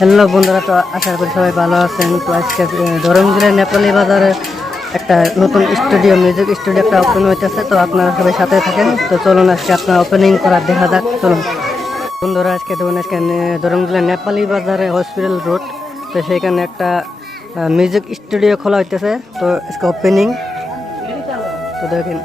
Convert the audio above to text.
Hello বন্ধুরা, তো আশা করি সবাই ভালো আছেন। তো আজকে দরং জেলার নেপালি বাজারে একটা নতুন স্টুডিও, মিউজিক স্টুডিও একটা ওপেন হইতেছে। তো আপনারা সবাই সাথে থাকেন। তো চলুন আজকে আপনার ওপেনিং করা দেখা যাক। চলুন বন্ধুরা, আজকে দেখুন আজকে দরং জেলার নেপালি বাজারে হসপিটাল রোড, তো সেখানে একটা মিউজিক স্টুডিও খোলা হইতেছে। তো আজকে ওপেনিং, তো দেখেন।